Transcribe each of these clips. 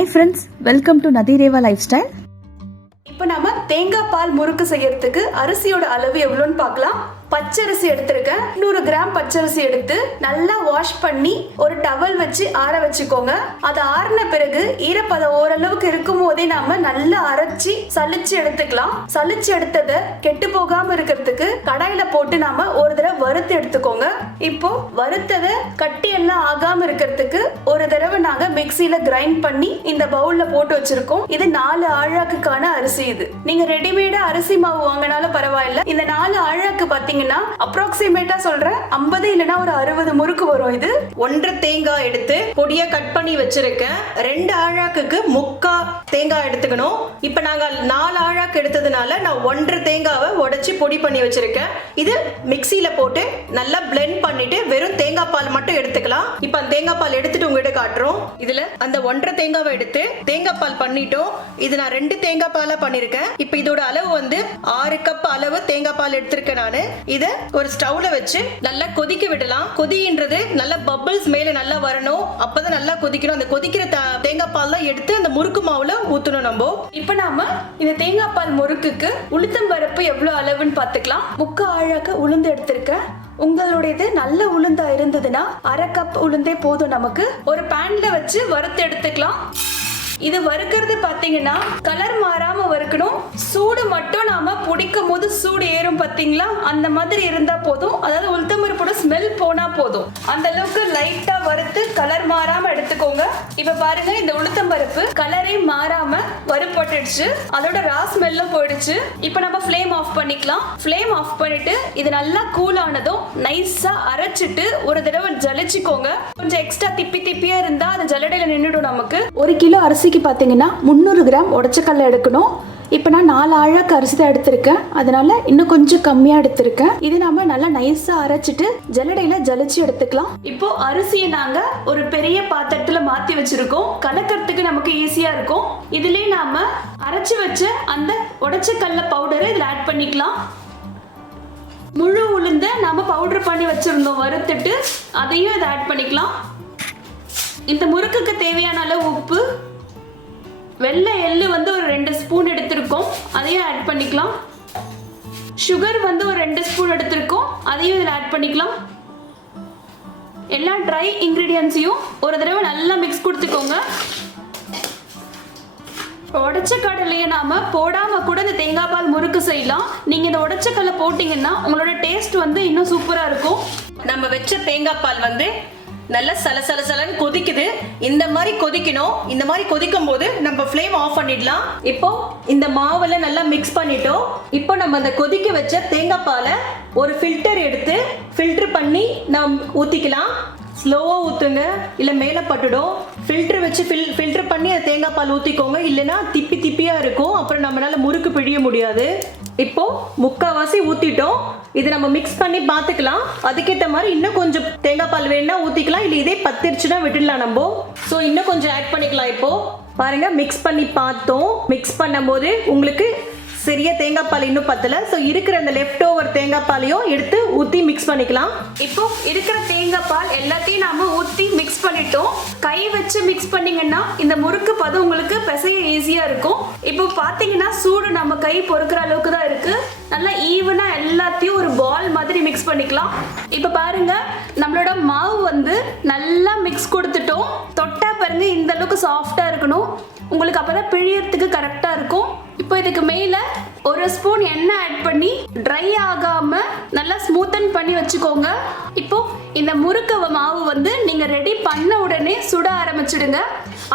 Hi friends welcome to Nathireva lifestyle இப்போ நம்ம தேங்காய் பால் முறுக்கு செய்யறதுக்கு அரிசியோட அளவு எவ்வளோன்னு பார்க்கலாம். பச்சரிசி எடுத்திருக்கேன். நூறு கிராம் பச்சரிசி எடுத்து நல்லா வாஷ் பண்ணி ஒரு டவல் வச்சு ஆற வச்சுக்கோங்க. அது ஆறின பிறகு ஈரப்பதம் ஓரளவுக்கு இருக்கும் போதே நாம நல்லா அரைச்சி சலிச்சு எடுத்துக்கலாம். சலிச்சு எடுத்ததை கெட்டு போகாம இருக்கிறதுக்கு கடாயில போட்டு நாம ஒரு தடவை வறுத்து எடுத்துக்கோங்க. இப்போ வறுத்ததை கட்டி எல்லாம் ஆகாம இருக்கிறதுக்கு ஒரு தடவை நாங்க மிக்சியில கிரைண்ட் பண்ணி இந்த பவுல்ல போட்டு வச்சிருக்கோம். இது நாலு ஆழாக்குக்கான அரிசி இது. நீங்க ரெடிமேடா அரிசி மாவு வாங்கினாலும் பரவாயில்ல. இந்த நாலு ஆழாக்கு பாத்தீங்கன்னா அப்ராக்சிமேட்டா சொல்றேன் ஐம்பது இல்லைன்னா ஒரு அறுபது முறுக்கு வரும் இது. ஒன்றரை தேங்காய் எடுத்து பொடியா கட் பண்ணி வச்சிருக்கேன். ரெண்டு ஆழாக்குக்கு முக்கா தேங்காய் எடுத்துக்கணும். இப்போ நாங்க நாலு ஆழாக்கு எடுத்ததுனால நான் ஒன்றரை தேங்காவை உடச்சி பொடி பண்ணி வச்சிருக்கேன். இது மிக்சியில போட்டு நல்லா பிளெண்ட் பண்ணிட்டு வெறும் தேங்காய் பால் மட்டும் எடுத்துக்கலாம். இப்போ அந்த தேங்காய் பால் எடுத்துட்டு உங்ககிட்ட காட்டுறோம். இதுல அந்த ஒன்றரை தேங்காவை எடுத்து தேங்காய் பால் பண்ணிட்டோம். இது நான் ரெண்டு தேங்காய் பாலா பண்ணிருக்கேன். இப்போ இதோட அளவு வந்து ஆறு கப் அளவு தேங்காய் பால் எடுத்திருக்கேன் நானு. இத ஒரு ஸ்டவ்ல வச்சு நல்லா கொதிக்க விடலாம். கொதின்றது நல்லா பபிள்ஸ் மேல நல்லா வரணும். அப்பதான் நல்லா கொதிக்கணும். அந்த கொதிக்கிற த- தேங்காய் பால் தான் எடுத்து அந்த முறுக்கு மாவுல ஊத்தணும் நம்ம. இப்போ நாம இந்த தேங்காய் பால் முறுக்குக்கு உளுத்தம் பருப்பு எவ்வளவு அளவுன்னு பார்த்துக்கலாம். முக்க ஆழாக்க உளுந்து எடுத்திருக்கேன் உங்களுடையது நல்ல உளுந்தா இருந்ததுன்னா அரை கப் உளுந்தே போதும் நமக்கு. ஒரு பேன்ல வச்சு வறுத்து எடுத்துக்கலாம். இது வறுக்கிறது பாத்தீங்கன்னா கலர் மாறாம வறுக்கணும். சூடு மட்டும் நாம பிடிக்கும் போது சூடு ஏறும் பாத்தீங்களா? அந்த மாதிரி இருந்தா போதும். அதாவது உளுத்தம்பருப்போட ஸ்மெல் போனா போதும். அந்த அளவுக்கு லைட்டா வறுத்து கலர் மாறாம எடுத்துக்கோங்க. இப்ப பாருங்க இந்த உளுத்தம்பருப்பு கலரே மாறாம வறுப்பட்டுடுச்சு அதோட ரா ஸ்மெல்லும் போயிடுச்சு. இப்ப நம்ம ஃப்ளேம் ஆஃப் பண்ணிக்கலாம். ஃப்ளேம் ஆஃப் பண்ணிட்டு இது நல்லா கூல் ஆனதும் நைஸா அரைச்சிட்டு ஒரு தடவை ஜலிச்சுக்கோங்க. கொஞ்சம் எக்ஸ்ட்ரா திப்பி திப்பியா இருந்தா அது ஜல்லடையில நின்றுடும் நமக்கு. ஒரு கிலோ அரிசி அரிசிக்கு பார்த்தீங்கன்னா முந்நூறு கிராம் உடச்சக்கல்ல எடுக்கணும். இப்போ நான் நாலு ஆழாக்கு அரிசி தான் எடுத்திருக்கேன். அதனால இன்னும் கொஞ்சம் கம்மியாக எடுத்திருக்கேன். இது நாம நல்லா நைஸாக அரைச்சிட்டு ஜல்லடையில ஜலிச்சு எடுத்துக்கலாம். இப்போ அரிசியை நாங்கள் ஒரு பெரிய பாத்திரத்தில் மாற்றி வச்சிருக்கோம். கலக்கிறதுக்கு நமக்கு ஈஸியாக இருக்கும். இதுலேயே நாம அரைச்சி வச்ச அந்த உடச்ச கடல பவுடரை இதில் ஆட் பண்ணிக்கலாம். முழு உளுந்த நாம பவுடர் பண்ணி வச்சிருந்தோம். வறுத்துட்டு அதையும் இதை ஆட் பண்ணிக்கலாம். இந்த முறுக்குக்கு தேவையான அளவு உப்பு வெள்ளை எள்ளு வந்து ஒரு ரெண்டு ஸ்பூன் எடுத்திருக்கோம். அதையும் ஆட் பண்ணிக்கலாம். சுகர் வந்து ஒரு ரெண்டு ஸ்பூன் எடுத்திருக்கோம். அதையும் இதில் ஆட் பண்ணிக்கலாம். எல்லா ட்ரை இன்க்ரீடியன்ஸையும் ஒரு தடவை நல்லா மிக்ஸ் கொடுத்துக்கோங்க. உடச்ச கடலையை நாம போடாம கூட இந்த தேங்காய் பால் முறுக்கு செய்யலாம். நீங்க இந்த உடச்ச கடலை போட்டீங்கன்னா உங்களோட டேஸ்ட் வந்து இன்னும் சூப்பரா இருக்கும். நம்ம வச்ச தேங்காய் பால் வந்து நல்லா சல சல சலன்னு கொதிக்குது. இந்த மாதிரி கொதிக்கணும். இந்த மாதிரி கொதிக்கும் போது நம்ம ஃப்ளேம் ஆஃப் பண்ணிடலாம். இப்போ இந்த மாவுல நல்லா மிக்ஸ் பண்ணிட்டோம். இப்போ நம்ம அந்த கொதிக்க வச்ச தேங்காய் பாலை ஒரு ஃபில்டர் எடுத்து ஃபில்டர் பண்ணி நம்ம ஊத்திக்கலாம். ஸ்லோவாக ஊற்றுங்க இல்லை மேலே பட்டுடும். ஃபில்டர் வச்சு ஃபில் ஃபில்டர் பண்ணி அதை தேங்காய் பால் ஊற்றிக்கோங்க இல்லைன்னா திப்பி திப்பியாக இருக்கும். அப்புறம் நம்மளால் முறுக்கு பிழிய முடியாது. இப்போ முக்கால்வாசி ஊற்றிட்டோம் இதை நம்ம மிக்ஸ் பண்ணி பார்த்துக்கலாம் அதுக்கேற்ற மாதிரி இன்னும் கொஞ்சம் தேங்காய் பால் வேணும்னா ஊற்றிக்கலாம் இல்லை இதே பத்திருச்சுன்னா விட்டுடலாம் நம்ம. ஸோ இன்னும் கொஞ்சம் ஆட் பண்ணிக்கலாம் இப்போது பாருங்க மிக்ஸ் பண்ணி பார்த்தோம். மிக்ஸ் பண்ணும்போது உங்களுக்கு சரியா தேங்காய் பால் இன்னும் பத்தல. ஸோ இருக்கிற அந்த லெஃப்ட் ஓவர் தேங்காய் பாலையும் எடுத்து ஊற்றி மிக்ஸ் பண்ணிக்கலாம். இப்போ இருக்கிற தேங்காய் பால் எல்லாத்தையும் நாம ஊத்தி மிக்ஸ் பண்ணிட்டோம். கை வச்சு மிக்ஸ் பண்ணீங்கன்னா இந்த முறுக்கு பதம் உங்களுக்கு பிசைய ஈஸியா இருக்கும். இப்போ பாத்தீங்கன்னா சூடு நம்ம கை பொறுக்கிற அளவுக்கு தான் இருக்கு. நல்லா ஈவனா எல்லாத்தையும் ஒரு பால் மாதிரி மிக்ஸ் பண்ணிக்கலாம். இப்போ பாருங்க நம்மளோட மாவு வந்து நல்லா மிக்ஸ் கொடுத்துட்டோம். தொட்டா பாருங்க இந்த அளவுக்கு சாஃப்டா இருக்கணும். உங்களுக்கு அப்பதான் பிழியறதுக்கு கரெக்டா இருக்கும். இப்போ இதுக்கு மேல ஒரு ஸ்பூன் எண்ணெய் ஆட் பண்ணி ட்ரை ஆகாம நல்லா ஸ்மூத்தன் பண்ணி வச்சுக்கோங்க. இப்போ இந்த முறுக்கு மாவு வந்து நீங்க ரெடி பண்ண உடனே சுட ஆரம்பிச்சிடுங்க.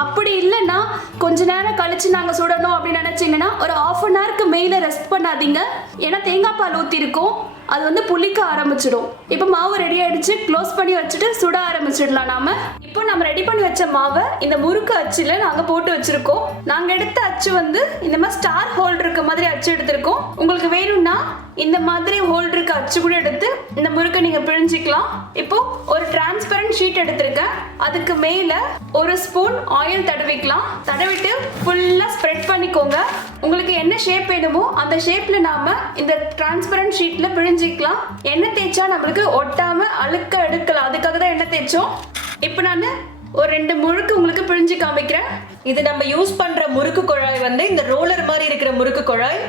அப்படி இல்லைன்னா கொஞ்ச நேரம் கழிச்சு நாங்க சுடணும் அப்படின்னு நினைச்சீங்கன்னா ஒரு ஆஃப் அன் ஹவருக்கு மேல ரெஸ்ட் பண்ணாதீங்க. ஏன்னா தேங்காய் பால் ஊத்திருக்கோம். அது வந்து புளிக்க ஆரம்பிச்சிடும். இப்போ மாவு ரெடி ஆயிடுச்சு க்ளோஸ் பண்ணி வச்சுட்டு சுட ஆரம்பிச்சிடலாம் நாம. இப்போ நம்ம ரெடி பண்ணி வச்ச மாவை இந்த முறுக்கு அச்சுல நாங்க போட்டு வச்சிருக்கோம். நாங்க எடுத்த அச்சு வந்து இந்த மாதிரி ஸ்டார் ஹோல்டர் இருக்க மாதிரி அச்சு எடுத்திருக்கோம். உங்களுக்கு வேணும்னா இந்த மாதிரி ஹோல்டருக்கு இருக்க அச்சு கூட எடுத்து இந்த முறுக்கை நீங்க பிழிஞ்சிக்கலாம். இப்போ ஒரு டிரான்ஸ்பரண்ட் ஷீட் எடுத்திருக்கேன். அதுக்கு மேல ஒரு ஸ்பூன் ஆயில் தடவிக்கலாம். தடவிட்டு ஃபுல்லா ஸ்ப்ரெட் பண்ணிக்கோங்க. உங்களுக்கு என்ன ஷேப் வேணுமோ அந்த ஷேப்ல நாம இந்த டிரான்ஸ்பரண்ட் ஷீட்ல பிழிஞ்சிக்கலாம். எண்ணெய் தேய்ச்சா நம்மளுக்கு ஒட்டாம அழுக்க எடுக்கலாம். அதுக்காக தான் எண்ணெய் தேய்ச்சோம். இப்போ நான் ஒரு ரெண்டு முறுக்கு உங்களுக்கு பிழிஞ்சு காமிக்கிறேன். இது நம்ம யூஸ் பண்ற முறுக்கு குழாய் வந்து இந்த ரோலர் மாதிரி இருக்கிற முறுக்கு குழாய்.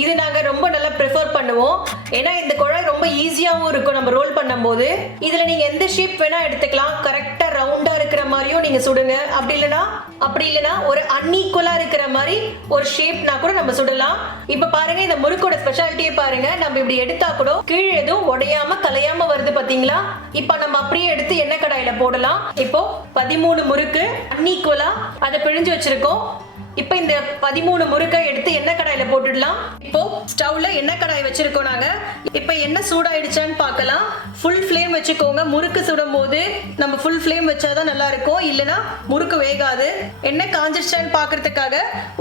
இது நாங்கள் ரொம்ப நல்லா ப்ரிஃபர் பண்ணுவோம். ஏன்னா இந்த குழாய் ரொம்ப ஈஸியாகவும் இருக்கும். நம்ம ரோல் பண்ணும்போது. இதில் நீங்கள் எந்த ஷேப் வேணால் எடுத்துக்கலாம். கரெக்டாக ரவுண்டாக இருக்கிற மாதிரியும் நீங்கள் சுடுங்க. அப்படி இல்லைன்னா அப்படி இல்லைன்னா ஒரு அன்ஈக்குவலா இருக்கிற மாதிரி ஒரு ஷேப்னா கூட நம்ம சுடலாம். இப்போ பாருங்க இந்த முறுக்கோட ஸ்பெஷாலிட்டியே பாருங்க. நம்ம இப்படி எடுத்தா கூட கீழே எதுவும் உடையாம கலையாம வருது பார்த்தீங்களா இப்போ நம்ம அப்படியே எடுத்து எண்ணெய் கடாயில போடலாம். இப்போ பதிமூணு முறுக்கு அன்ஈக்குவலா அதை பிழிஞ்சு வச்சிருக்கோம். இப்போ இந்த பதிமூணு முறுக்கை எடுத்து எண்ணெய் கடாயில போட்டுடலாம்? இப்போ ஸ்டவ்ல எண்ணெய் கடாய் வச்சிருக்கோம் நாங்க? இப்போ எண்ணெய் சூடாயிடுச்சான்னு பார்க்கலாம். ஃபுல் ஃப்ளேம் வச்சுக்கோங்க. முறுக்கு சுடும் போது நம்ம ஃபுல் ஃப்ளேம் வச்சாதான் நல்லா இருக்கும் இல்லைன்னா முறுக்கு வேகாது. எண்ணெய் காஞ்சிருச்சான்னு பாக்குறதுக்காக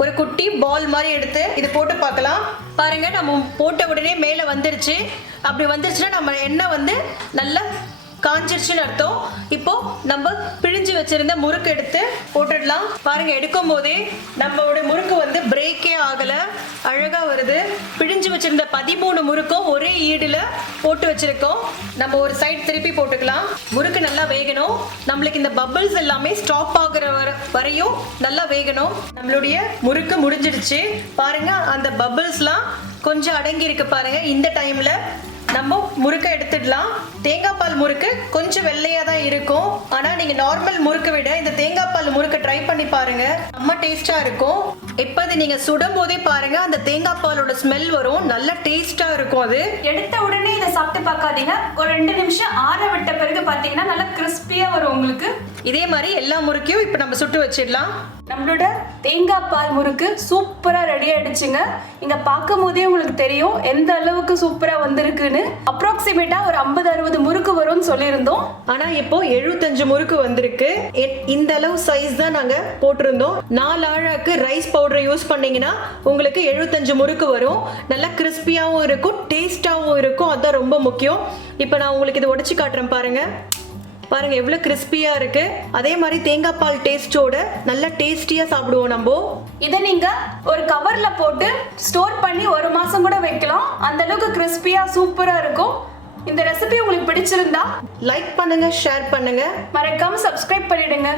ஒரு குட்டி பால் மாதிரி எடுத்து இது போட்டு பார்க்கலாம். பாருங்க நம்ம போட்ட உடனே மேலே வந்துருச்சு. அப்படி வந்துருச்சுன்னா நம்ம எண்ணெய் வந்து நல்லா காஞ்சிருச்சுன்னு அர்த்தம். இப்போ நம்ம பிழிஞ்சு வச்சிருந்த முறுக்கு எடுத்து போட்டுடலாம். பாருங்க எடுக்கும் போதே நம்மளோட முறுக்கு வந்து பிரேக்கே ஆகல. அழகா வருது. பிழிஞ்சு வச்சிருந்த பதிமூணு முறுக்கும் ஒரே ஈடுல போட்டு வச்சிருக்கோம். நம்ம ஒரு சைட் திருப்பி போட்டுக்கலாம். முறுக்கு நல்லா வேகணும். நம்மளுக்கு இந்த பபிள்ஸ் எல்லாமே ஸ்டாப் ஆகுற வர வரையும் நல்லா வேகணும். நம்மளுடைய முறுக்கு முடிஞ்சிடுச்சு. பாருங்க அந்த பபிள்ஸ்லாம் கொஞ்சம் அடங்கி இருக்கு பாருங்க. இந்த டைம்ல நம்ம முறுக்கை எடுத்துடலாம். தேங்காய் பால் முறுக்கு கொஞ்சம் வெள்ளையா தான் இருக்கும். ஆனா நீங்க நார்மல் முறுக்கு விட இந்த தேங்காய் பால் முறுக்கு ட்ரை பண்ணி பாருங்க. ரொம்ப டேஸ்டா இருக்கும். இப்போ இது நீங்க சுடும் போதே பாருங்க அந்த தேங்காய் பாலோட ஸ்மெல் வரும். நல்ல டேஸ்டா இருக்கும் அது. எடுத்த உடனே இதை சாப்பிட்டு பார்க்காதீங்க. ஒரு ரெண்டு நிமிஷம் ஆற விட்ட பிறகு பார்த்தீங்கன்னா நல்லா கிறிஸ்பியா வரும் உங்களுக்கு. இதே மாதிரி எல்லா முறுக்கையும் இப்போ நம்ம சுட்டு வச்சிடலாம். நம்மளோட தேங்காய் பால் முறுக்கு சூப்பரா ரெடி ஆயிடுச்சுங்க. இங்க பார்க்கும் போதே உங்களுக்கு தெரியும் எந்த அளவுக்கு சூப்பரா வந்திருக்குன்னு. அப்ராக்சிமேட்டா ஒரு ஐம்பது அறுபது முறுக்கு வரும்னு சொல்லியிருந்தோம். ஆனா இப்போ எழுபத்தஞ்சு முறுக்கு வந்திருக்கு. இந்த அளவு சைஸ் தான் நாங்க போட்டிருந்தோம். நாலு ஆழாக்கு ரைஸ் பவுடர் யூஸ் பண்ணீங்கன்னா உங்களுக்கு எழுபத்தஞ்சு முறுக்கு வரும். நல்லா கிறிஸ்பியாவும் இருக்கும் டேஸ்டாவும் இருக்கும். அதான் ரொம்ப முக்கியம். இப்போ நான் உங்களுக்கு இதை உடைச்சு காட்டுறேன் பாருங்க. பாருங்க எவ்வளவு கிறிஸ்பியா இருக்கு. அதே மாதிரி தேங்காய் பால் டேஸ்டோட நல்லா டேஸ்டியா சாப்பிடுவோம் நம்ம. இதை நீங்க ஒரு கவர்ல போட்டு ஸ்டோர் பண்ணி ஒரு மாசம் கூட வைக்கலாம். அந்த அளவுக்கு கிறிஸ்பியா சூப்பரா இருக்கும். இந்த ரெசிபி உங்களுக்கு பிடிச்சிருந்தா லைக் பண்ணுங்க ஷேர் பண்ணுங்க. மறக்காம சப்ஸ்கிரைப் பண்ணிடுங்க.